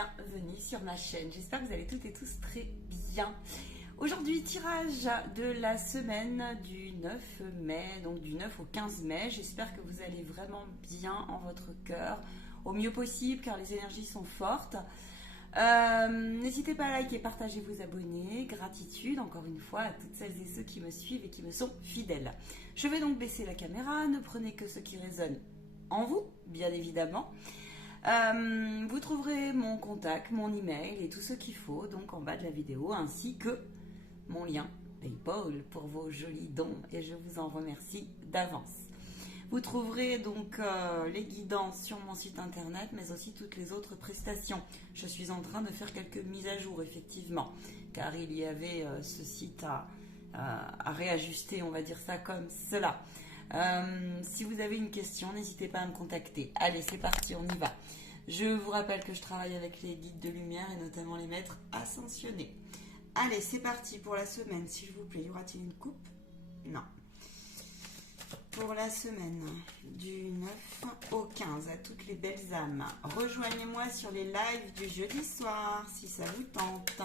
bienvenue sur ma chaîne. J'espère que vous allez toutes et tous très bien. Aujourd'hui, tirage de la semaine du 9 mai, donc du 9 au 15 mai. J'espère que vous allez vraiment bien en votre cœur, au mieux possible car les énergies sont fortes. N'hésitez pas à liker, partager, vous abonner. Gratitude encore une fois à toutes celles et ceux qui me suivent et qui me sont fidèles. Je vais donc baisser la caméra, ne prenez que ce qui résonne en vous, bien évidemment. Vous trouverez mon contact, mon email et tout ce qu'il faut donc en bas de la vidéo, ainsi que mon lien PayPal pour vos jolis dons et je vous en remercie d'avance. Vous trouverez donc les guidances sur mon site internet, mais aussi toutes les autres prestations. Je suis en train de faire quelques mises à jour, effectivement, car il y avait ce site à réajuster, on va dire ça comme cela. Si vous avez une question, n'hésitez pas à me contacter. Allez, c'est parti, on y va. Je vous rappelle que je travaille avec les guides de lumière et notamment les maîtres ascensionnés. Allez, c'est parti pour la semaine, s'il vous plaît. Y aura-t-il une coupe? Non. Pour la semaine du 9 au 15, à toutes les belles âmes, rejoignez-moi sur les lives du jeudi soir, si ça vous tente.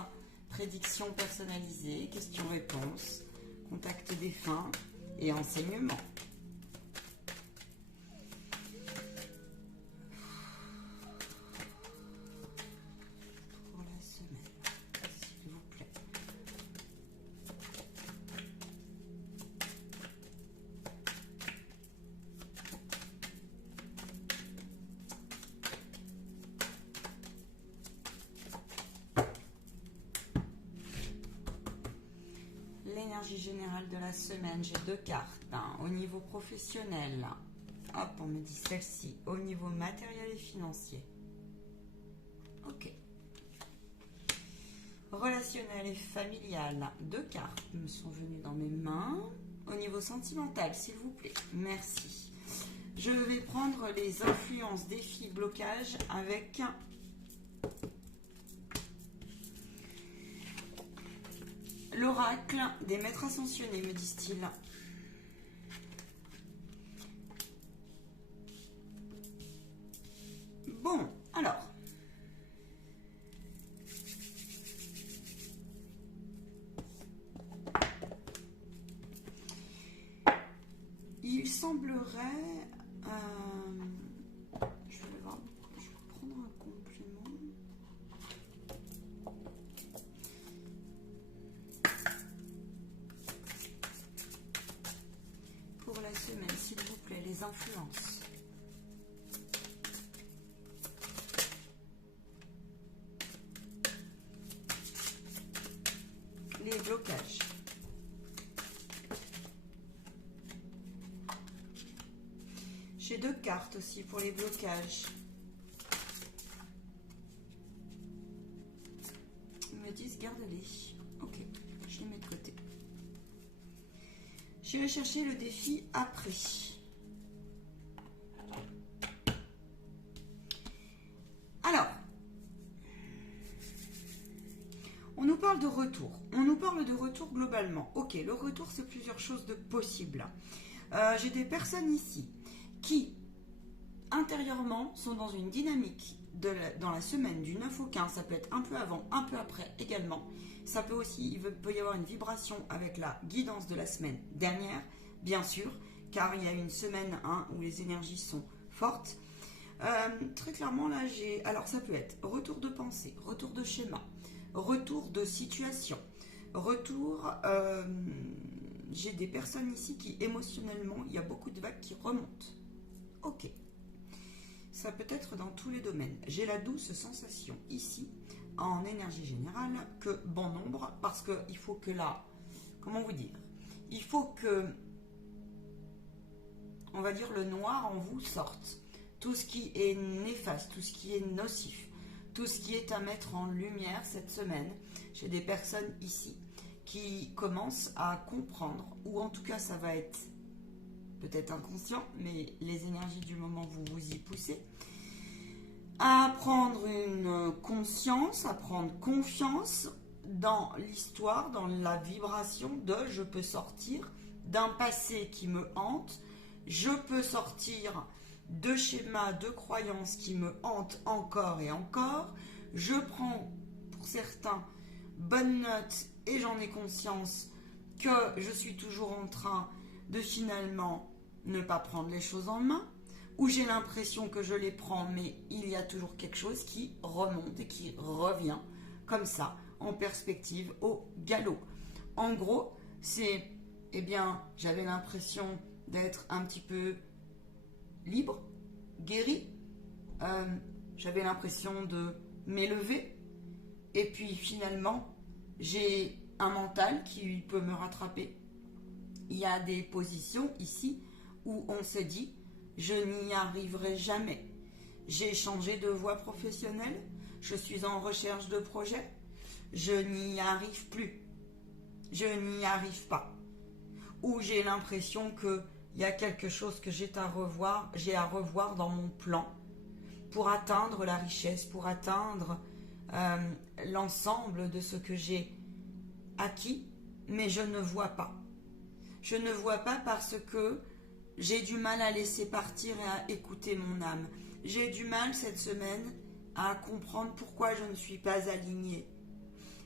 Prédiction personnalisée, questions-réponses, contact défunt et enseignement. L'énergie générale de la semaine, j'ai deux cartes. Au niveau professionnel, hop, on me dit celle-ci. Au niveau matériel et financier. Ok. Relationnel et familial, deux cartes me sont venues dans mes mains. Au niveau sentimental, s'il vous plaît. Merci. Je vais prendre les influences, défis, blocages avec l'oracle des maîtres ascensionnés, me disent-ils. Bon, alors. Il semblerait... je vais voir, je vais prendre un complément. Pour la semaine, s'il vous plaît, les influences. Les blocages. J'ai deux cartes aussi pour les blocages. Ils me disent garde-les. Ok, je les mets de côté. J'irai chercher le défi après. Alors, on nous parle de retour. On nous parle de retour globalement. Ok, le retour, c'est plusieurs choses de possibles. J'ai des personnes ici qui, intérieurement, sont dans une dynamique dans la semaine du 9 au 15. Ça peut être un peu avant, un peu après également. Ça peut aussi, il peut y avoir une vibration avec la guidance de la semaine dernière, bien sûr, car il y a une semaine où les énergies sont fortes. Très clairement, là, alors ça peut être retour de pensée, retour de schéma, retour de situation, retour... j'ai des personnes ici qui, émotionnellement, il y a beaucoup de vagues qui remontent. Ok. Ça peut être dans tous les domaines. J'ai la douce sensation ici, en énergie générale, que bon nombre, parce qu'il faut que là, comment vous dire, il faut que, on va dire, le noir en vous sorte. Tout ce qui est néfaste, tout ce qui est nocif, tout ce qui est à mettre en lumière cette semaine. J'ai des personnes ici qui commencent à comprendre, ou en tout cas ça va être peut-être inconscient, mais les énergies du moment vous vous y poussez, à prendre une conscience, à prendre confiance dans l'histoire, dans la vibration de je peux sortir d'un passé qui me hante, je peux sortir de schémas, de croyances qui me hantent encore et encore, Je prends pour certains bonne note et j'en ai conscience que je suis toujours en train de finalement ne pas prendre les choses en main, ou j'ai l'impression que je les prends, mais il y a toujours quelque chose qui remonte et qui revient comme ça, en perspective au galop. En gros, c'est, eh bien, j'avais l'impression d'être un petit peu libre, guéri, j'avais l'impression de m'élever, et puis finalement, j'ai un mental qui peut me rattraper. Il y a des positions ici où on s'est dit, je n'y arriverai jamais. J'ai changé de voie professionnelle, je suis en recherche de projet, je n'y arrive plus, je n'y arrive pas. Ou j'ai l'impression qu'il y a quelque chose que j'ai à revoir dans mon plan pour atteindre la richesse, pour atteindre l'ensemble de ce que j'ai acquis, mais je ne vois pas. Je ne vois pas parce que j'ai du mal à laisser partir et à écouter mon âme. J'ai du mal cette semaine à comprendre pourquoi je ne suis pas alignée.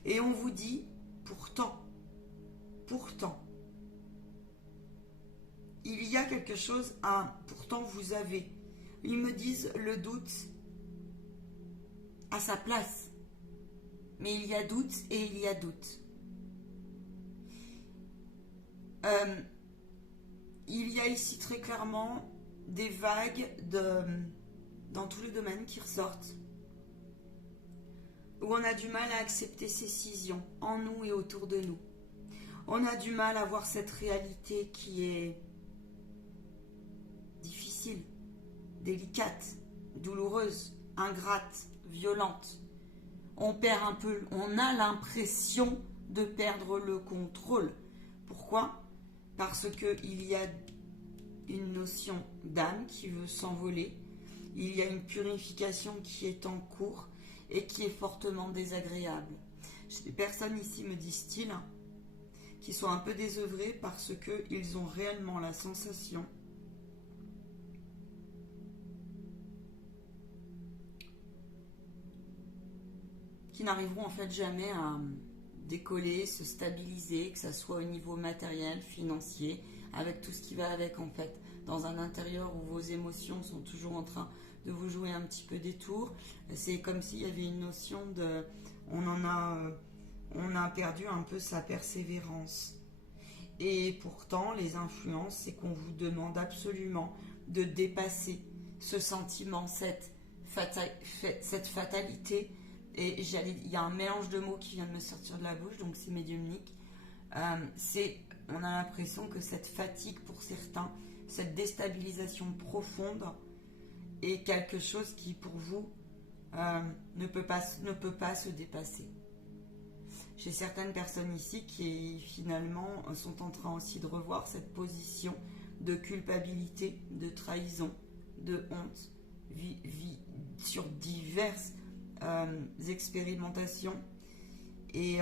Et on vous dit, pourtant, il y a quelque chose pourtant vous avez. Ils me disent le doute à sa place. Mais il y a doute et il y a doute. Il y a ici très clairement des vagues dans tous les domaines qui ressortent, où on a du mal à accepter ces scissions en nous et autour de nous. On a du mal à voir cette réalité qui est difficile, délicate, douloureuse, ingrate, violente. On a l'impression de perdre le contrôle. Pourquoi ? Parce qu'il y a une notion d'âme qui veut s'envoler, il y a une purification qui est en cours et qui est fortement désagréable. Des personnes ici, me disent-ils, qui sont un peu désœuvrées parce qu'ils ont réellement la sensation qu'ils n'arriveront en fait jamais à décoller, se stabiliser, que ça soit au niveau matériel, financier, avec tout ce qui va avec en fait, dans un intérieur où vos émotions sont toujours en train de vous jouer un petit peu des tours. C'est comme s'il y avait une notion de, on a perdu un peu sa persévérance. Et pourtant, les influences, c'est qu'on vous demande absolument de dépasser ce sentiment, cette fatalité. Et il y a un mélange de mots qui vient de me sortir de la bouche, donc c'est médiumnique. On a l'impression que cette fatigue pour certains, cette déstabilisation profonde est quelque chose qui pour vous ne peut pas se dépasser. J'ai certaines personnes ici qui finalement sont en train aussi de revoir cette position de culpabilité, de trahison, de honte, sur diverses expérimentations. Et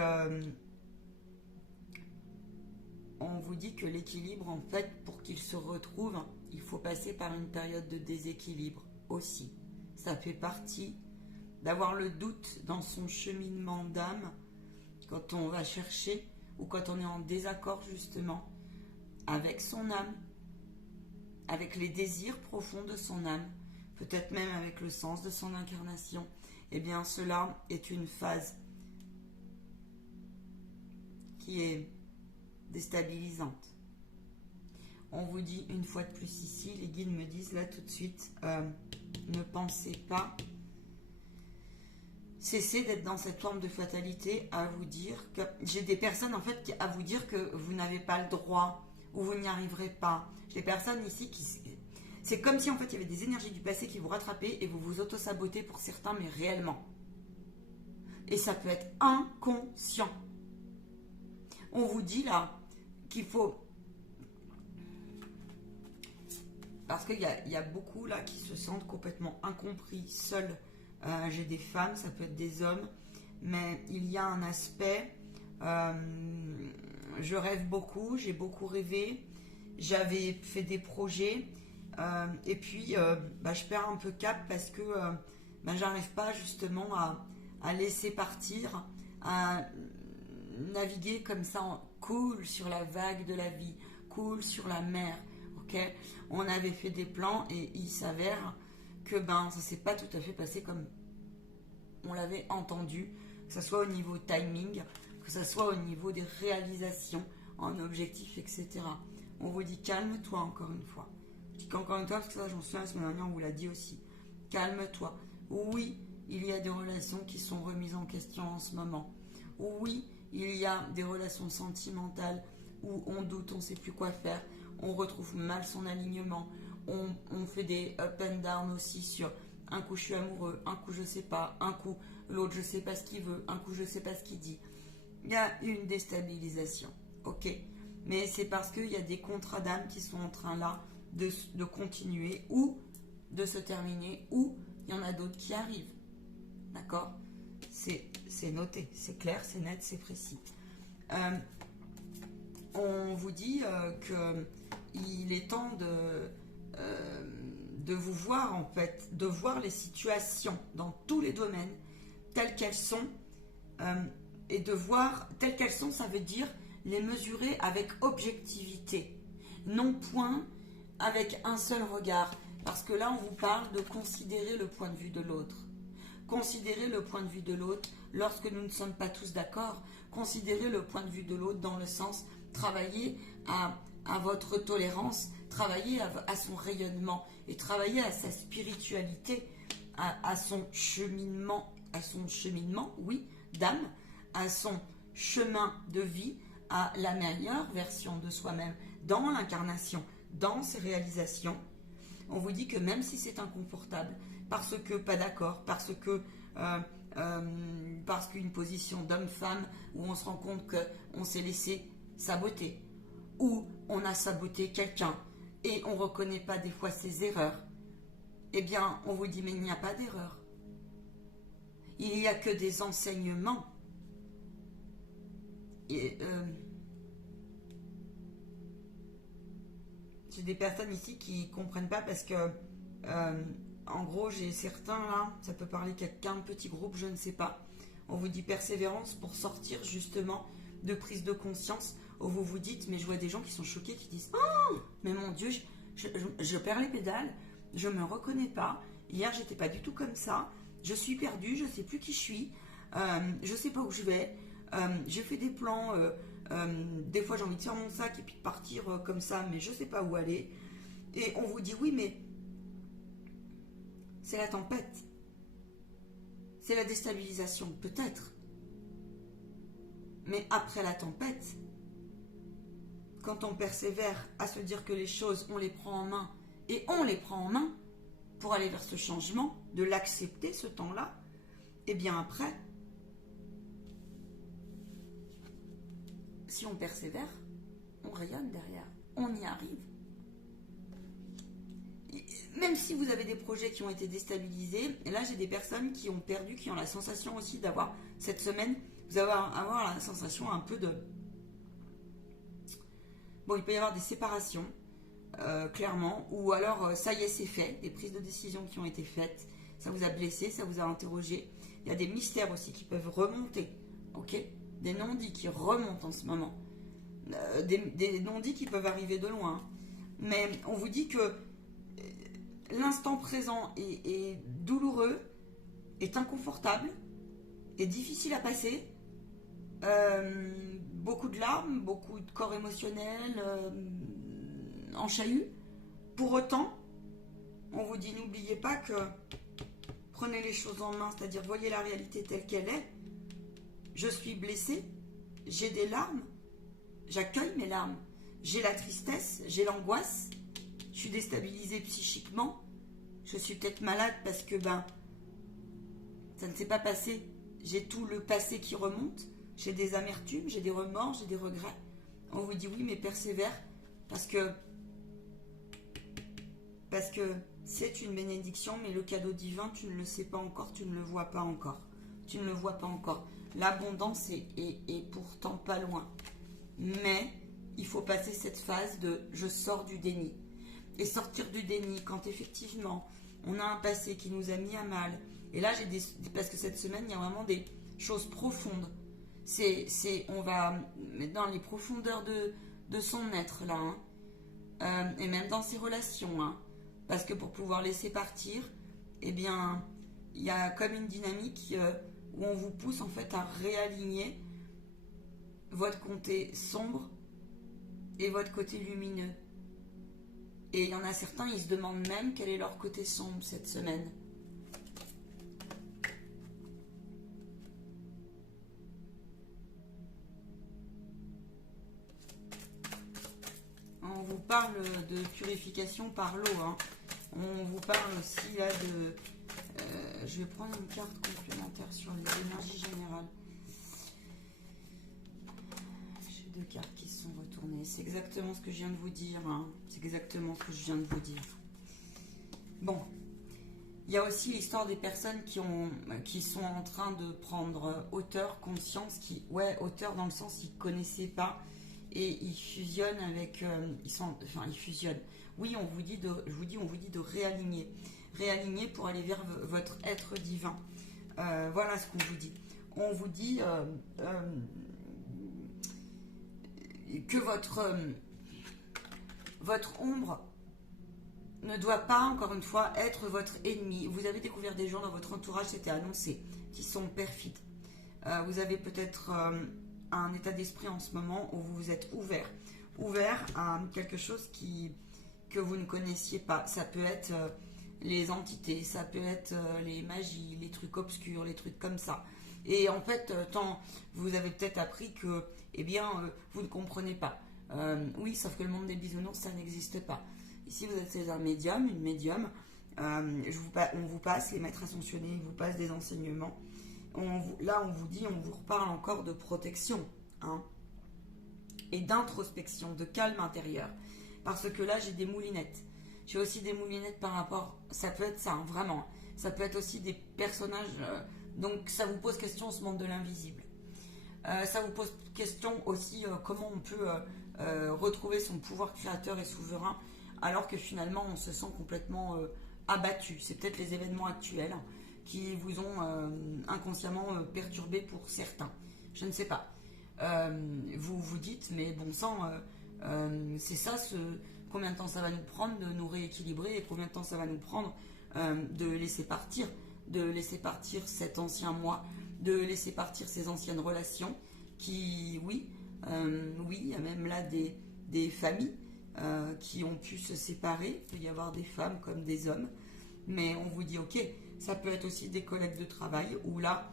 on vous dit que l'équilibre, en fait, pour qu'il se retrouve, il faut passer par une période de déséquilibre aussi. Ça fait partie d'avoir le doute dans son cheminement d'âme quand on va chercher ou quand on est en désaccord justement avec son âme, avec les désirs profonds de son âme, peut-être même avec le sens de son incarnation. Eh bien, cela est une phase qui est déstabilisante. On vous dit une fois de plus ici, les guides me disent là tout de suite, ne pensez pas, cessez d'être dans cette forme de fatalité à vous dire que, j'ai des personnes en fait à vous dire que vous n'avez pas le droit ou vous n'y arriverez pas. J'ai des personnes ici c'est comme si en fait il y avait des énergies du passé qui vous rattrapaient et vous vous auto-sabotez pour certains, mais réellement. Et ça peut être inconscient. On vous dit là qu'il faut... Parce qu'il y a beaucoup là qui se sentent complètement incompris, seuls. J'ai des femmes, ça peut être des hommes, mais il y a un aspect... je rêve beaucoup, j'ai beaucoup rêvé, j'avais fait des projets... et puis je perds un peu cap parce que j'arrive pas justement à laisser partir, à naviguer comme ça, cool sur la vague de la vie, cool sur la mer. Ok, on avait fait des plans et il s'avère que ça s'est pas tout à fait passé comme on l'avait entendu, que ce soit au niveau timing, que ce soit au niveau des réalisations en objectifs, etc. On vous dit calme-toi encore une fois. Je dis qu'encore une fois, parce que ça j'en souviens la semaine dernière, on vous l'a dit aussi. Calme-toi. Oui, il y a des relations qui sont remises en question en ce moment. Oui, il y a des relations sentimentales où on doute, on ne sait plus quoi faire, on retrouve mal son alignement, on fait des up and down aussi sur un coup je suis amoureux, un coup je sais pas, un coup l'autre je sais pas ce qu'il veut, un coup je sais pas ce qu'il dit. Il y a une déstabilisation, ok, mais c'est parce qu'il y a des contrats d'âme qui sont en train là de continuer ou de se terminer, ou il y en a d'autres qui arrivent, d'accord, c'est noté, c'est clair, c'est net, c'est précis. On vous dit qu'il est temps de vous voir en fait, de voir les situations dans tous les domaines telles qu'elles sont, et de voir telles qu'elles sont, ça veut dire les mesurer avec objectivité, non point avec un seul regard, parce que là on vous parle de considérer le point de vue de l'autre. Considérer le point de vue de l'autre lorsque nous ne sommes pas tous d'accord, considérer le point de vue de l'autre dans le sens travailler à votre tolérance, travailler à son rayonnement et travailler à sa spiritualité, à son cheminement, oui, d'âme, à son chemin de vie, à la meilleure version de soi-même dans l'incarnation, dans ses réalisations. On vous dit que même si c'est inconfortable, parce que pas d'accord, parce qu'une position d'homme-femme où on se rend compte qu'on s'est laissé saboter, ou on a saboté quelqu'un et on ne reconnaît pas des fois ses erreurs, eh bien on vous dit mais il n'y a pas d'erreur. Il n'y a que des enseignements. Et, j'ai des personnes ici qui ne comprennent pas parce que en gros j'ai certains là, ça peut parler qu'à un petit groupe, je ne sais pas. On vous dit persévérance pour sortir justement de prise de conscience où vous vous dites, mais je vois des gens qui sont choqués, qui disent oh, mais mon Dieu, je perds les pédales, je me reconnais pas, hier j'étais pas du tout comme ça, je suis perdue, je sais plus qui je suis, je sais pas où je vais, j'ai fait des plans, des fois j'ai envie de faire mon sac et puis de partir comme ça, mais je sais pas où aller. Et on vous dit oui, mais c'est la tempête, c'est la déstabilisation, peut-être. Mais après la tempête, quand on persévère à se dire que les choses, on les prend en main, et on les prend en main pour aller vers ce changement, de l'accepter ce temps-là, et bien après, si on persévère, on rayonne derrière, on y arrive. Même si vous avez des projets qui ont été déstabilisés, et là j'ai des personnes qui ont perdu, qui ont la sensation aussi d'avoir, cette semaine, vous allez avoir la sensation un peu de... Bon, il peut y avoir des séparations, clairement, ou alors ça y est, c'est fait, des prises de décision qui ont été faites, ça vous a blessé, ça vous a interrogé. Il y a des mystères aussi qui peuvent remonter, ok, des non-dits qui remontent en ce moment, des non-dits qui peuvent arriver de loin. Mais on vous dit que l'instant présent est douloureux, est inconfortable, est difficile à passer. Beaucoup de larmes, beaucoup de corps émotionnel en chahut. Pour autant, on vous dit n'oubliez pas que prenez les choses en main, c'est-à-dire voyez la réalité telle qu'elle est. Je suis blessée, j'ai des larmes, j'accueille mes larmes, j'ai la tristesse, j'ai l'angoisse, je suis déstabilisée psychiquement, je suis peut-être malade parce que ça ne s'est pas passé, j'ai tout le passé qui remonte. J'ai des amertumes, j'ai des remords, j'ai des regrets. On vous dit oui, mais persévère parce que c'est une bénédiction, mais le cadeau divin, tu ne le sais pas encore, tu ne le vois pas encore. Tu ne le vois pas encore. L'abondance est pourtant pas loin. Mais il faut passer cette phase de je sors du déni. Et sortir du déni quand effectivement on a un passé qui nous a mis à mal, Et là, parce que cette semaine, il y a vraiment des choses profondes. On va dans les profondeurs de son être, là. Hein. Et même dans ses relations. Hein. Parce que pour pouvoir laisser partir, eh bien, il y a comme une dynamique où on vous pousse en fait à réaligner votre côté sombre et votre côté lumineux. Et il y en a certains, ils se demandent même quel est leur côté sombre cette semaine. On vous parle de purification par l'eau. Hein. On vous parle aussi là de... je vais prendre une carte complémentaire sur les énergies générales. J'ai 2 cartes qui sont retournées. C'est exactement ce que je viens de vous dire. Hein. C'est exactement ce que je viens de vous dire. Bon. Il y a aussi l'histoire des personnes qui sont en train de prendre hauteur, conscience, hauteur dans le sens qu'ils ne connaissaient pas et ils fusionnent avec... ils fusionnent. Oui, on vous dit de réaligner. Réaligner pour aller vers votre être divin. Voilà ce qu'on vous dit. On vous dit que votre ombre ne doit pas, encore une fois, être votre ennemi. Vous avez découvert des gens dans votre entourage, c'était annoncé, qui sont perfides. Vous avez peut-être un état d'esprit en ce moment où vous êtes ouvert à quelque chose que vous ne connaissiez pas. Ça peut être les entités, ça peut être les magies, les trucs obscurs, les trucs comme ça. Et en fait, vous avez peut-être appris que, vous ne comprenez pas. Oui, sauf que le monde des bisounours, ça n'existe pas. Ici, vous êtes un médium, une médium. On vous passe, les maîtres ascensionnés, ils vous passent des enseignements. Là, on vous reparle encore de protection. Hein, et d'introspection, de calme intérieur. Parce que là, j'ai des moulinettes. J'ai aussi des moulinettes par rapport... Ça peut être ça, hein, vraiment. Ça peut être aussi des personnages... donc, ça vous pose question, ce monde de l'invisible. Ça vous pose question aussi comment on peut retrouver son pouvoir créateur et souverain alors que finalement, on se sent complètement abattu. C'est peut-être les événements actuels qui vous ont inconsciemment perturbé pour certains. Je ne sais pas. Vous vous dites, mais bon sang, c'est ça, combien de temps ça va nous prendre de nous rééquilibrer et combien de temps ça va nous prendre de laisser partir cet ancien moi, de laisser partir ces anciennes relations qui, oui, il y a même là des familles qui ont pu se séparer. Il peut y avoir des femmes comme des hommes, mais on vous dit, ok, ça peut être aussi des collègues de travail où là,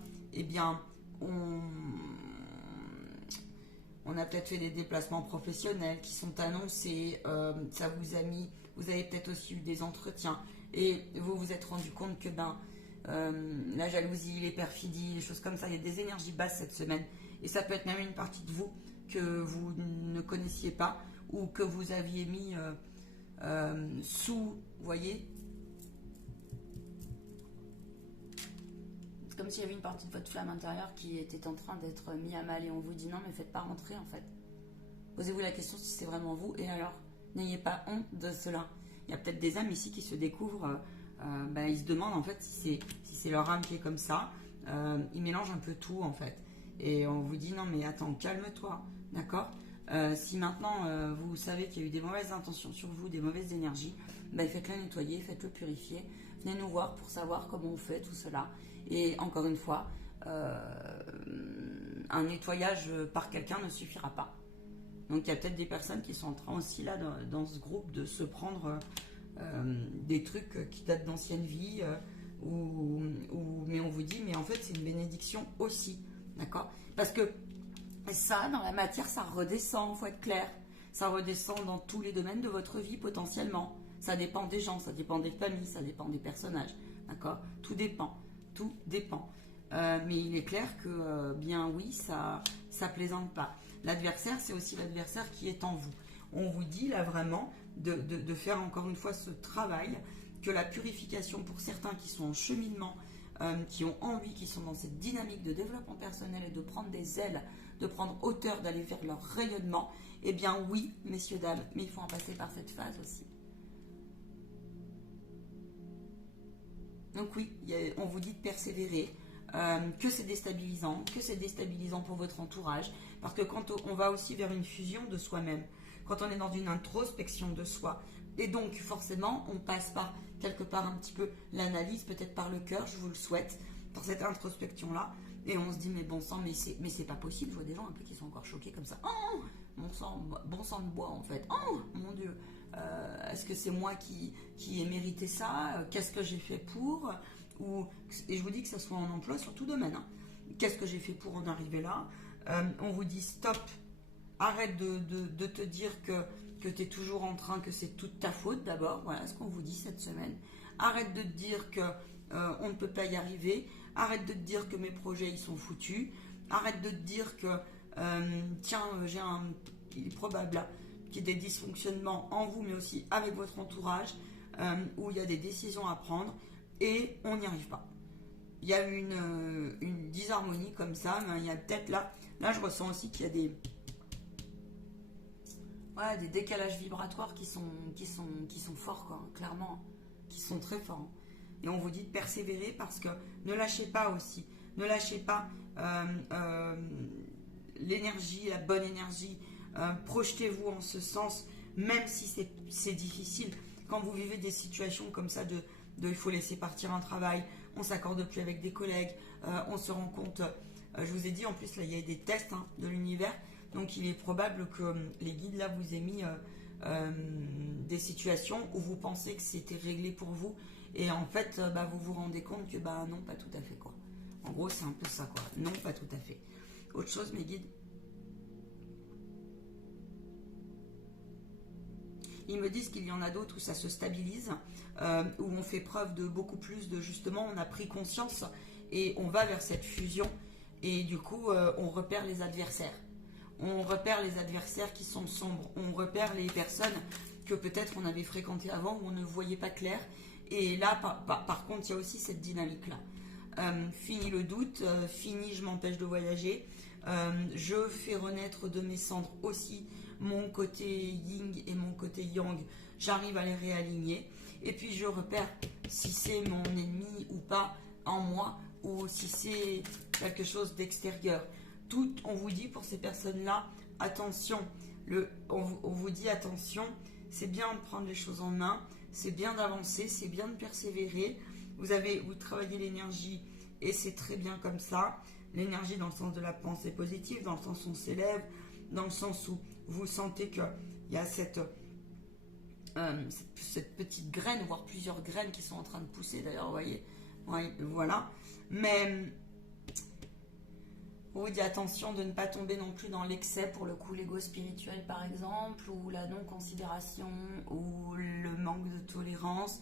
on a peut-être fait des déplacements professionnels qui sont annoncés, ça vous a mis, vous avez peut-être aussi eu des entretiens et vous vous êtes rendu compte que la jalousie, les perfidies, les choses comme ça, il y a des énergies basses cette semaine et ça peut être même une partie de vous que vous ne connaissiez pas ou que vous aviez mis vous voyez, c'est comme s'il y avait une partie de votre flamme intérieure qui était en train d'être mise à mal et on vous dit non mais faites pas rentrer en fait. Posez-vous la question si c'est vraiment vous et alors n'ayez pas honte de cela. Il y a peut-être des âmes ici qui se découvrent, ils se demandent en fait si c'est leur âme qui est comme ça. Ils mélangent un peu tout en fait et on vous dit non mais attends, calme-toi, d'accord. Si maintenant vous savez qu'il y a eu des mauvaises intentions sur vous, des mauvaises énergies, faites-le nettoyer, faites-le purifier, venez nous voir pour savoir comment on fait tout cela. Et encore une fois, un nettoyage par quelqu'un ne suffira pas. Donc il y a peut-être des personnes qui sont en train aussi là dans ce groupe de se prendre des trucs qui datent d'anciennes vies, mais on vous dit, mais en fait c'est une bénédiction aussi, d'accord. Parce que ça, dans la matière, ça redescend, il faut être clair. Ça redescend dans tous les domaines de votre vie potentiellement. Ça dépend des gens, ça dépend des familles, ça dépend des personnages, d'accord. Tout dépend. Mais il est clair que, oui, ça plaisante pas. L'adversaire, c'est aussi l'adversaire qui est en vous. On vous dit là vraiment de faire encore une fois ce travail, que la purification pour certains qui sont en cheminement, qui ont envie, qui sont dans cette dynamique de développement personnel et de prendre des ailes, de prendre hauteur, d'aller vers leur rayonnement, eh bien oui, messieurs, dames, mais il faut en passer par cette phase aussi. Donc oui, on vous dit de persévérer, que c'est déstabilisant pour votre entourage, parce que quand on va aussi vers une fusion de soi-même, quand on est dans une introspection de soi, et donc forcément on passe par quelque part un petit peu l'analyse, peut-être par le cœur, je vous le souhaite, dans cette introspection-là, et on se dit mais bon sang, mais c'est pas possible, je vois des gens un peu qui sont encore choqués comme ça, oh, bon sang de bois en fait, oh mon Dieu, est-ce que c'est moi qui ai mérité ça, qu'est-ce que j'ai fait pour, et je vous dis que ça soit en emploi sur tout domaine, hein. Qu'est-ce que j'ai fait pour en arriver là, on vous dit stop, arrête de te dire que tu es toujours en train, que c'est toute ta faute d'abord, voilà ce qu'on vous dit cette semaine. Arrête de te dire que on ne peut pas y arriver, arrête de te dire que mes projets ils sont foutus, arrête de te dire que tiens, il est probable là, qu'il y ait des dysfonctionnements en vous mais aussi avec votre entourage, où il y a des décisions à prendre et on n'y arrive pas. Il y a une disharmonie comme ça, mais il y a peut-être là je ressens aussi qu'il y a des décalages vibratoires qui sont forts, quoi, clairement, qui sont très forts. Et on vous dit de persévérer parce que ne lâchez pas aussi, ne lâchez pas l'énergie, la bonne énergie, projetez-vous en ce sens, même si c'est difficile. Quand vous vivez des situations comme ça de il faut laisser partir un travail, on s'accorde plus avec des collègues, on se rend compte, je vous ai dit en plus là il y a des tests de l'univers, donc il est probable que les guides là vous aient mis des situations où vous pensez que c'était réglé pour vous et en fait vous vous rendez compte que non, pas tout à fait, quoi. En gros c'est un peu ça, quoi. Non, pas tout à fait. Autre chose, mes guides? Ils me disent qu'il y en a d'autres où ça se stabilise, où on fait preuve de beaucoup plus de, justement, on a pris conscience et on va vers cette fusion et du coup on repère les adversaires. On repère les adversaires qui sont sombres, on repère les personnes que peut-être on avait fréquentées avant où on ne voyait pas clair. Et là, par contre, il y a aussi cette dynamique-là. Fini le doute, fini je m'empêche de voyager, je fais renaître de mes cendres aussi mon côté yin et mon côté yang, j'arrive à les réaligner. Et puis je repère si c'est mon ennemi ou pas en moi, ou si c'est quelque chose d'extérieur. Tout, on vous dit pour ces personnes-là, attention, on vous dit attention, c'est bien de prendre les choses en main, c'est bien d'avancer, c'est bien de persévérer, vous travaillez l'énergie et c'est très bien comme ça, l'énergie dans le sens de la pensée positive, dans le sens où on s'élève, dans le sens où vous sentez qu'il y a cette petite graine, voire plusieurs graines qui sont en train de pousser, d'ailleurs, vous voyez, voilà, mais on vous dit attention de ne pas tomber non plus dans l'excès, pour le coup l'ego spirituel par exemple, ou la non-considération, ou le manque de tolérance,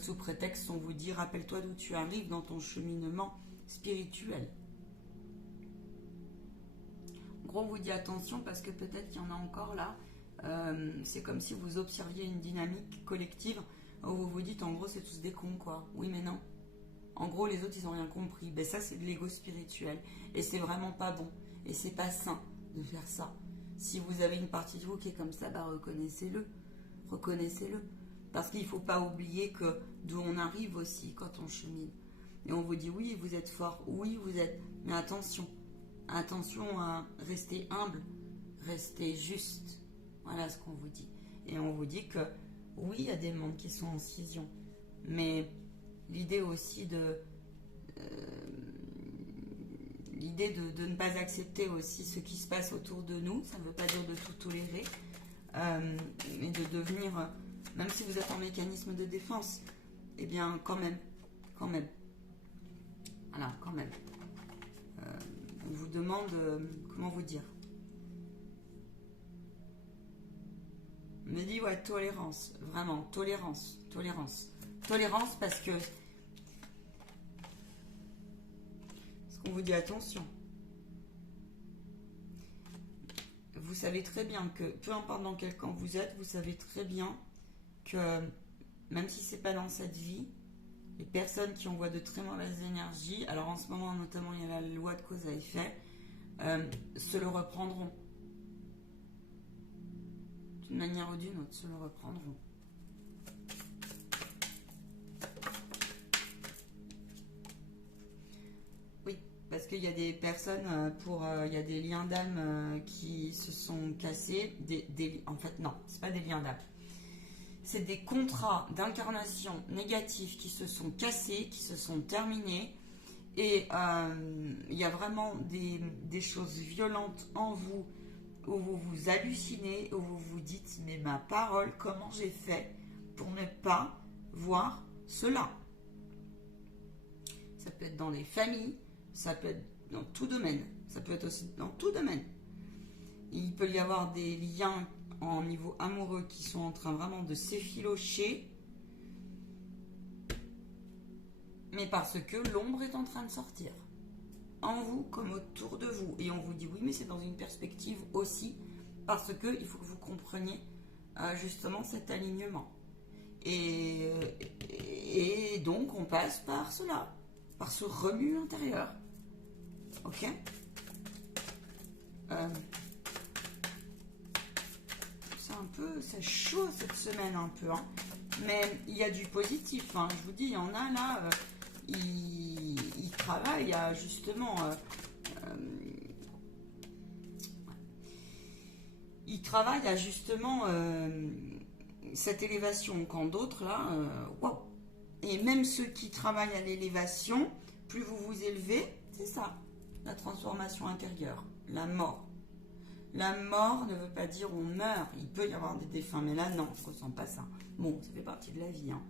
sous prétexte on vous dit rappelle-toi d'où tu arrives dans ton cheminement spirituel. En gros on vous dit attention parce que peut-être qu'il y en a encore là, c'est comme si vous observiez une dynamique collective où vous vous dites en gros c'est tous des cons, quoi. Oui mais non. En gros, les autres, ils n'ont rien compris. Ben, ça, c'est de l'ego spirituel. Et c'est vraiment pas bon. Et c'est pas sain de faire ça. Si vous avez une partie de vous qui est comme ça, reconnaissez-le. Reconnaissez-le. Parce qu'il ne faut pas oublier que d'où on arrive aussi quand on chemine. Et on vous dit, oui, vous êtes fort. Oui, vous êtes. Mais attention. Attention à rester humble. Rester juste. Voilà ce qu'on vous dit. Et on vous dit que, oui, il y a des mondes qui sont en scission. Mais l'idée aussi de ne pas accepter aussi ce qui se passe autour de nous, ça ne veut pas dire de tout tolérer, mais de devenir, même si vous êtes en mécanisme de défense, eh bien quand même, voilà, quand même. On vous demande, comment vous dire, on me dit ouais, tolérance, vraiment, tolérance parce que on vous dit attention. Vous savez très bien que, peu importe dans quel camp vous êtes, vous savez très bien que, même si c'est pas dans cette vie, les personnes qui envoient de très mauvaises énergies, alors en ce moment notamment il y a la loi de cause à effet, se le reprendront. D'une manière ou d'une autre, se le reprendront. qu'il y a des personnes, il y a des liens d'âme qui se sont cassés. En fait, non, c'est pas des liens d'âme. C'est des contrats d'incarnation négatifs qui se sont cassés, qui se sont terminés. Et il y a vraiment des choses violentes en vous, où vous vous hallucinez, où vous vous dites, mais ma parole, comment j'ai fait pour ne pas voir cela? Ça peut être dans les familles, ça peut être dans tout domaine, ça peut être aussi dans tout domaine. Il peut y avoir des liens en niveau amoureux qui sont en train vraiment de s'effilocher, mais parce que l'ombre est en train de sortir, en vous comme autour de vous. Et on vous dit oui, mais c'est dans une perspective aussi, parce qu'il faut que vous compreniez justement cet alignement. Et donc on passe par cela, par ce remue intérieur. Ok, c'est chaud cette semaine un peu, hein. Mais il y a du positif, hein. Je vous dis, il y en a là, ils travaillent à justement, cette élévation, quand d'autres là, waouh. Et même ceux qui travaillent à l'élévation, plus vous vous élevez, c'est ça, la transformation intérieure, la mort. La mort ne veut pas dire on meurt. Il peut y avoir des défunts, mais là, non, on ne ressent pas ça. Bon, ça fait partie de la vie, hein.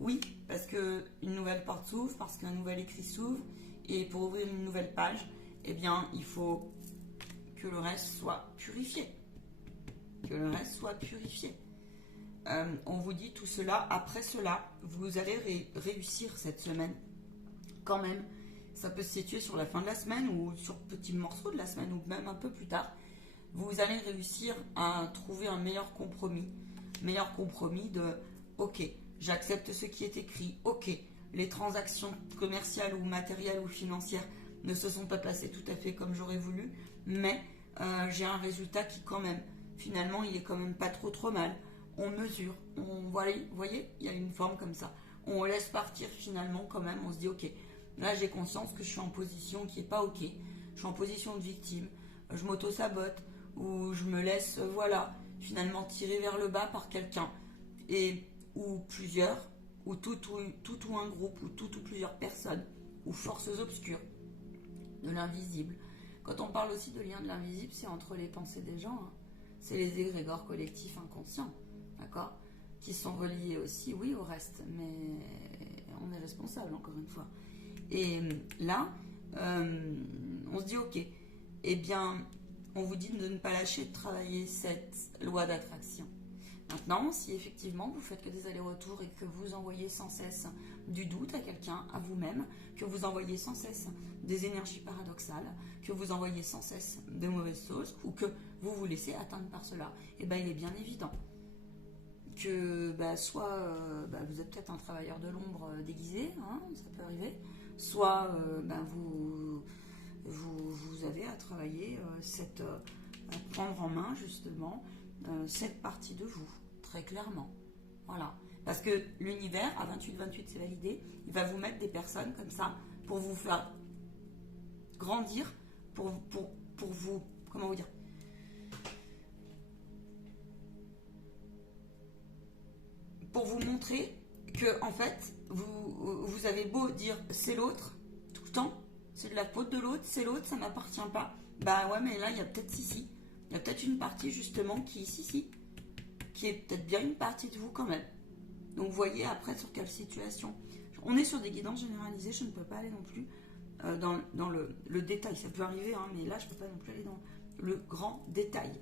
Oui, parce qu'une nouvelle porte s'ouvre, parce qu'un nouvel écrit s'ouvre, et pour ouvrir une nouvelle page, eh bien, il faut que le reste soit purifié. Que le reste soit purifié. On vous dit tout cela. Après cela, vous allez réussir cette semaine. Quand même, ça peut se situer sur la fin de la semaine, ou sur petits morceaux de la semaine, ou même un peu plus tard. Vous allez réussir à trouver un meilleur compromis. Meilleur compromis de « Ok, j'accepte ce qui est écrit. Ok, les transactions commerciales ou matérielles ou financières ne se sont pas passées tout à fait comme j'aurais voulu, mais j'ai un résultat qui quand même, finalement, il est quand même pas trop mal. On mesure, vous voyez, il y a une forme comme ça. On laisse partir finalement quand même, on se dit ok, là j'ai conscience que je suis en position qui n'est pas ok, je suis en position de victime, je m'auto-sabote, ou je me laisse, finalement tirer vers le bas par quelqu'un, ou plusieurs, ou tout ou un groupe, ou tout ou plusieurs personnes, ou forces obscures, de l'invisible. Quand on parle aussi de lien de l'invisible, c'est entre les pensées des gens, hein. C'est les égrégores collectifs inconscients, d'accord, qui sont reliés aussi, oui, au reste, mais on est responsable, encore une fois. Et là, on se dit, ok, eh bien, on vous dit de ne pas lâcher de travailler cette loi d'attraction. Maintenant, si effectivement vous faites que des allers-retours et que vous envoyez sans cesse du doute à quelqu'un, à vous-même, que vous envoyez sans cesse des énergies paradoxales, que vous envoyez sans cesse de mauvaises choses, ou que vous vous laissez atteindre par cela, eh ben, il est bien évident que soit vous êtes peut-être un travailleur de l'ombre déguisé, hein, ça peut arriver, soit vous avez à travailler à prendre en main justement cette partie de vous, très clairement. Voilà. Parce que l'univers, à 28-28, c'est validé, il va vous mettre des personnes comme ça pour vous faire grandir, pour vous, comment vous dire, pour vous montrer que, en fait, vous avez beau dire c'est l'autre, tout le temps, c'est de la faute de l'autre, c'est l'autre, ça m'appartient pas. Bah ouais, mais là, il y a peut-être si. Il y a peut-être une partie, justement, qui est peut-être bien une partie de vous quand même. Donc, voyez après sur quelle situation. On est sur des guidances généralisées, je ne peux pas aller non plus dans le détail. Ça peut arriver, hein, mais là, je ne peux pas non plus aller dans le grand détail.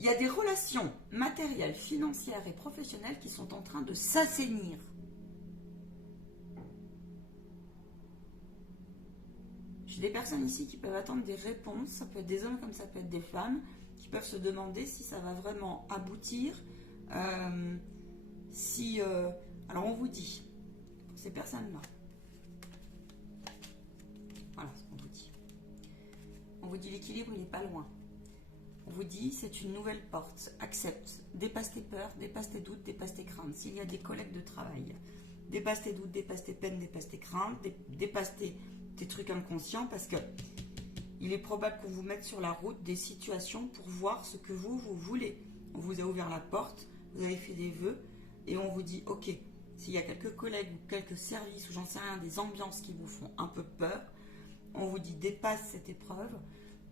Il y a des relations matérielles, financières et professionnelles qui sont en train de s'assainir. J'ai des personnes ici qui peuvent attendre des réponses, ça peut être des hommes comme ça peut être des femmes, qui peuvent se demander si ça va vraiment aboutir, alors on vous dit, pour ces personnes-là, voilà ce qu'on vous dit. On vous dit l'équilibre, il n'est pas loin. On vous dit, c'est une nouvelle porte. Accepte, dépasse tes peurs, dépasse tes doutes, dépasse tes craintes. S'il y a des collègues de travail, dépasse tes doutes, dépasse tes peines, dépasse tes craintes, dépasse tes trucs inconscients parce que il est probable qu'on vous mette sur la route des situations pour voir ce que vous voulez. On vous a ouvert la porte, vous avez fait des vœux et on vous dit ok, s'il y a quelques collègues ou quelques services ou j'en sais rien, des ambiances qui vous font un peu peur, on vous dit dépasse cette épreuve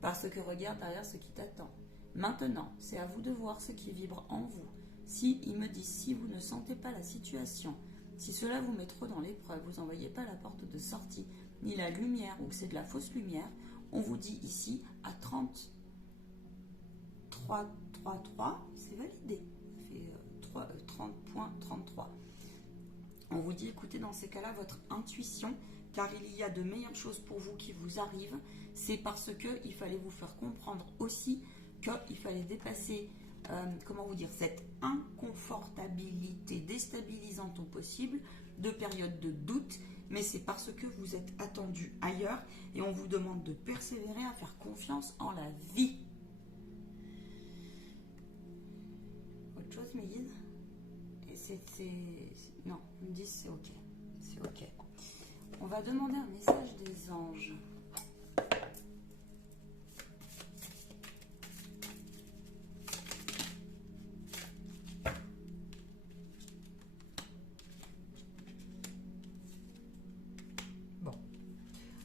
parce que regarde derrière ce qui t'attend. Maintenant, c'est à vous de voir ce qui vibre en vous. Si il me dit si vous ne sentez pas la situation, si cela vous met trop dans l'épreuve, vous n'envoyez pas la porte de sortie, ni la lumière ou que c'est de la fausse lumière, on vous dit ici à 33, c'est validé, ça fait 30.33. On vous dit écoutez dans ces cas-là votre intuition, car il y a de meilleures choses pour vous qui vous arrivent, c'est parce qu'il fallait vous faire comprendre aussi qu'il fallait dépasser, comment vous dire, cette inconfortabilité déstabilisante au possible, de périodes de doute, mais c'est parce que vous êtes attendu ailleurs et on vous demande de persévérer à faire confiance en la vie. Autre chose, mes guides? Non, ils me disent c'est ok. C'est ok. On va demander un message des anges.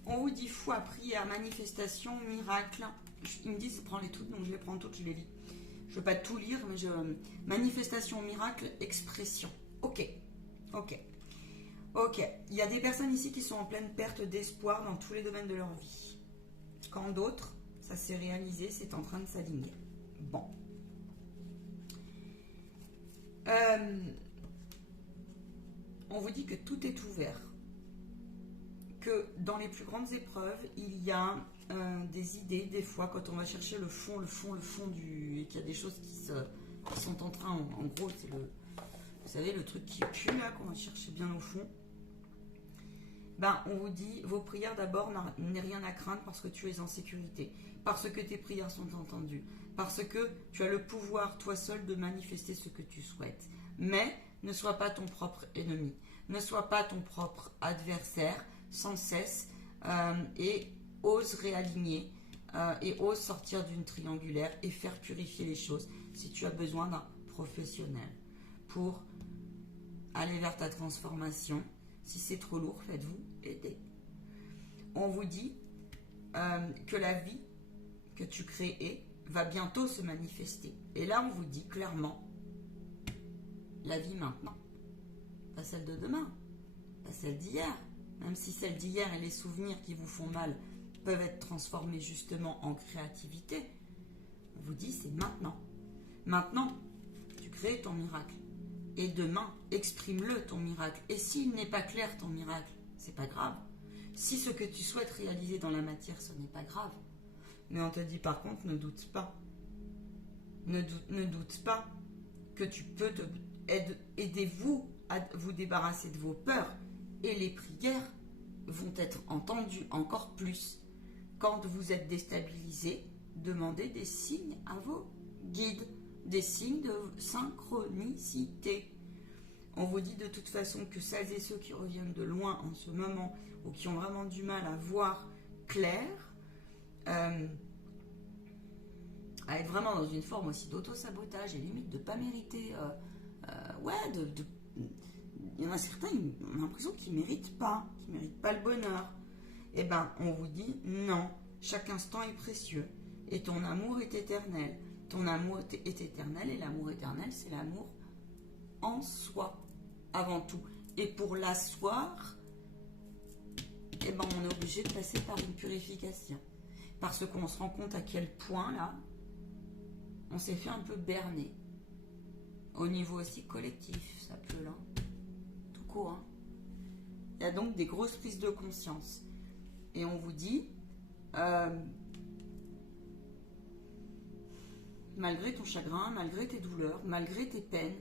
On vous dit foi, prière, manifestation, miracle. Ils me disent prends-les toutes, donc je les prends toutes, je les lis. Je ne veux pas tout lire, mais manifestation, miracle, expression. Ok. Il y a des personnes ici qui sont en pleine perte d'espoir dans tous les domaines de leur vie. Quand d'autres, ça s'est réalisé, c'est en train de s'aligner. Bon. On vous dit que tout est ouvert. Que dans les plus grandes épreuves, il y a des idées, des fois, quand on va chercher le fond du... et qu'il y a des choses qui sont en train, en gros, c'est le... Vous savez, le truc qui pue, là, qu'on va chercher bien au fond. Ben, on vous dit, vos prières d'abord, n'aient rien à craindre parce que tu es en sécurité. Parce que tes prières sont entendues. Parce que tu as le pouvoir, toi seul, de manifester ce que tu souhaites. Mais ne sois pas ton propre ennemi. Ne sois pas ton propre adversaire sans cesse et ose réaligner et ose sortir d'une triangulaire et faire purifier les choses si tu as besoin d'un professionnel pour aller vers ta transformation. Si c'est trop lourd, faites-vous aider. On vous dit que la vie que tu crées va bientôt se manifester. Et là, on vous dit clairement la vie maintenant. Pas celle de demain, pas celle d'hier. Même si celle d'hier et les souvenirs qui vous font mal peuvent être transformés justement en créativité, on vous dit c'est maintenant. Maintenant, tu crées ton miracle. Et demain, exprime-le ton miracle. Et s'il n'est pas clair ton miracle, c'est pas grave. Si ce que tu souhaites réaliser dans la matière, ce n'est pas grave. Mais on te dit par contre, ne doute pas. Ne doute pas que tu peux aidez-vous à vous débarrasser de vos peurs. Et les prières vont être entendues encore plus. Quand vous êtes déstabilisé, demandez des signes à vos guides, des signes de synchronicité. On vous dit de toute façon que celles et ceux qui reviennent de loin en ce moment ou qui ont vraiment du mal à voir clair, à être vraiment dans une forme aussi d'auto-sabotage et limite de ne pas mériter, il y en a certains, on a l'impression qu'ils ne méritent pas le bonheur. Eh bien, on vous dit non, chaque instant est précieux et ton amour est éternel. Ton amour est éternel et l'amour éternel, c'est l'amour en soi, avant tout. Et pour l'asseoir, eh ben, on est obligé de passer par une purification. Parce qu'on se rend compte à quel point, là, on s'est fait un peu berner. Au niveau aussi collectif, ça peut, là. Tout court, hein. Il y a donc des grosses prises de conscience. Et on vous dit, malgré ton chagrin, malgré tes douleurs, malgré tes peines,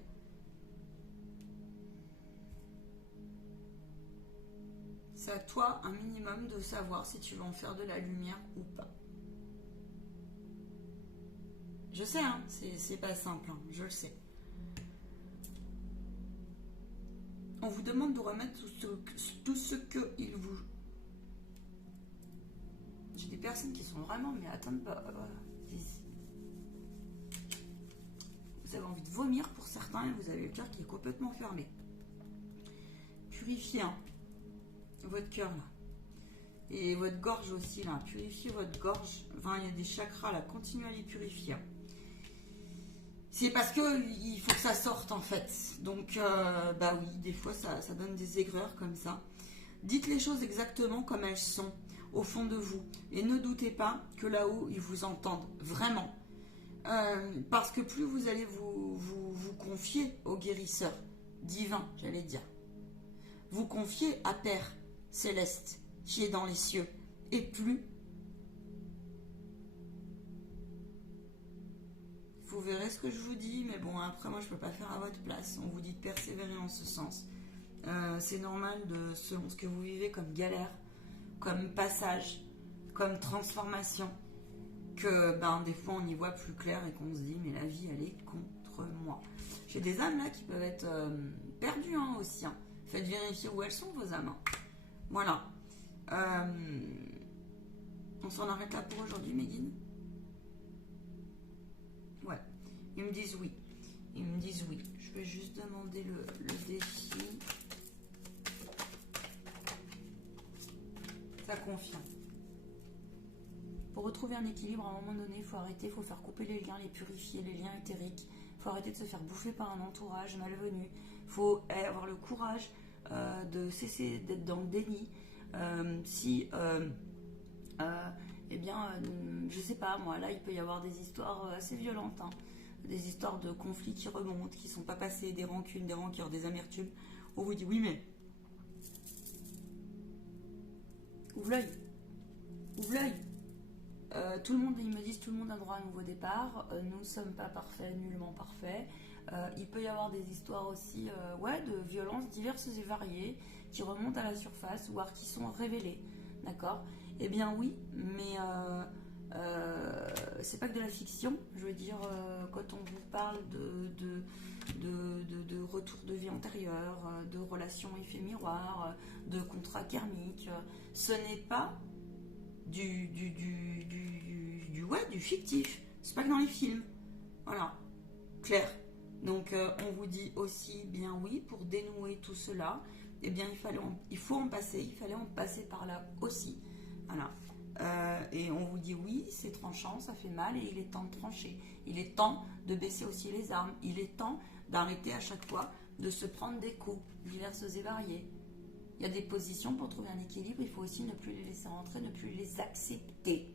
c'est à toi un minimum de savoir si tu veux en faire de la lumière ou pas. Je sais, hein, c'est pas simple, hein, je le sais. On vous demande de remettre tout ce qu'il vous J'ai des personnes qui sont vraiment, mais attendent pas. Vous avez envie de vomir pour certains et vous avez le cœur qui est complètement fermé. Purifiez votre cœur là. Et votre gorge aussi là. Purifiez votre gorge. Enfin, il y a des chakras là. Continuez à les purifier. C'est parce que il faut que ça sorte en fait. Donc, bah oui, des fois ça donne des aigreurs comme ça. Dites les choses exactement comme elles sont au fond de vous. Et ne doutez pas que là-haut, ils vous entendent vraiment. Parce que plus vous allez vous confier au guérisseur divin, j'allais dire. Vous confiez à Père Céleste qui est dans les cieux. Et plus vous verrez ce que je vous dis, mais bon, après moi je peux pas faire à votre place. On vous dit de persévérer en ce sens. C'est normal selon ce que vous vivez comme galère, comme passage, comme transformation, que des fois on y voit plus clair et qu'on se dit mais la vie elle est contre moi. J'ai des âmes là qui peuvent être perdues aussi. Faites vérifier où elles sont vos âmes. Voilà. On s'en arrête là pour aujourd'hui, Megan. Ouais. Ils me disent oui. Ils me disent oui. Je vais juste demander le défi. Ça confirme. Pour retrouver un équilibre, à un moment donné, il faut arrêter, il faut faire couper les liens, les purifier, les liens éthériques. Il faut arrêter de se faire bouffer par un entourage malvenu. Il faut avoir le courage de cesser d'être dans le déni. Je sais pas, moi, là, il peut y avoir des histoires assez violentes. Des histoires de conflits qui remontent, qui ne sont pas passés, des rancunes, des rancœurs, des amertumes. On vous dit, oui, mais... Ouvre l'œil. Ouvre l'œil. Tout le monde, ils me disent, tout le monde a droit à un nouveau départ. Nous ne sommes pas parfaits, nullement parfaits. Il peut y avoir des histoires aussi de violences diverses et variées qui remontent à la surface, voire qui sont révélées. D'accord ? Eh bien oui, mais c'est pas que de la fiction. Je veux dire, quand on vous parle de retour de vie antérieure, de relations effets miroirs, de contrats karmiques, ce n'est pas du fictif. C'est pas que dans les films. Voilà. Clair. Donc on vous dit aussi bien oui, pour dénouer tout cela, eh bien il faut en passer, il fallait en passer par là aussi. Voilà. Et on vous dit oui, c'est tranchant, ça fait mal et il est temps de trancher. Il est temps de baisser aussi les armes. Il est temps d'arrêter à chaque fois de se prendre des coups diverses et variés. Il y a des positions pour trouver un équilibre, il faut aussi ne plus les laisser rentrer, ne plus les accepter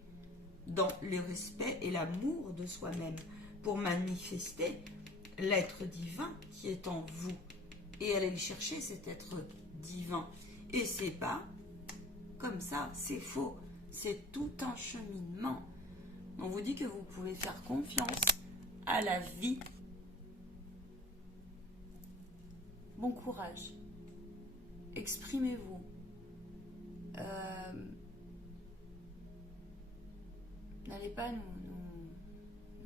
dans le respect et l'amour de soi-même pour manifester l'être divin qui est en vous et aller chercher cet être divin. Et c'est pas comme ça, c'est faux, c'est tout un cheminement. On vous dit que vous pouvez faire confiance à la vie. Bon courage, exprimez-vous. N'allez pas nous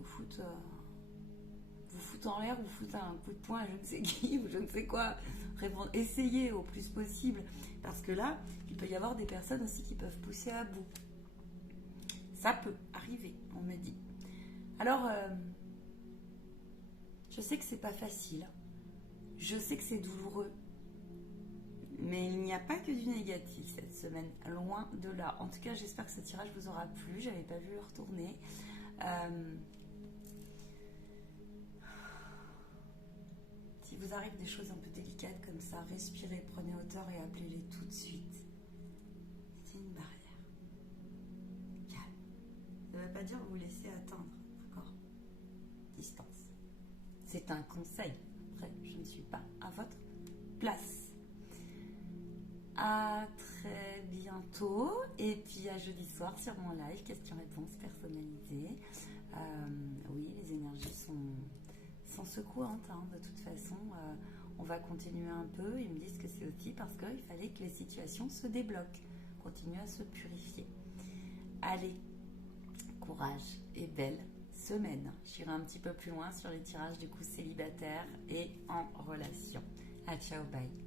foutre... vous foutre en l'air, vous foutre un coup de poing à je ne sais qui ou je ne sais quoi. Essayez au plus possible, parce que là, il peut y avoir des personnes aussi qui peuvent pousser à bout. Ça peut arriver, on me dit. Alors, je sais que c'est pas facile, je sais que c'est douloureux, mais il n'y a pas que du négatif cette semaine, loin de là. En tout cas, j'espère que ce tirage vous aura plu. J'avais pas vu le retourner. Si vous arrive des choses un peu délicates comme ça, respirez, prenez hauteur et appelez-les tout de suite. C'est une barrière. Calme. Ça ne veut pas dire vous laisser atteindre, d'accord ? Distance. C'est un conseil. Après, je ne suis pas à votre place. À très bientôt. Et puis à jeudi soir sur mon live, questions-réponses personnalisées. Oui, les énergies sont secouantes, de toute façon. On va continuer un peu. Ils me disent que c'est aussi parce qu'il fallait que les situations se débloquent. Continuer à se purifier. Allez, courage et belle semaine. J'irai un petit peu plus loin sur les tirages du coup célibataire et en relation. À ciao, bye.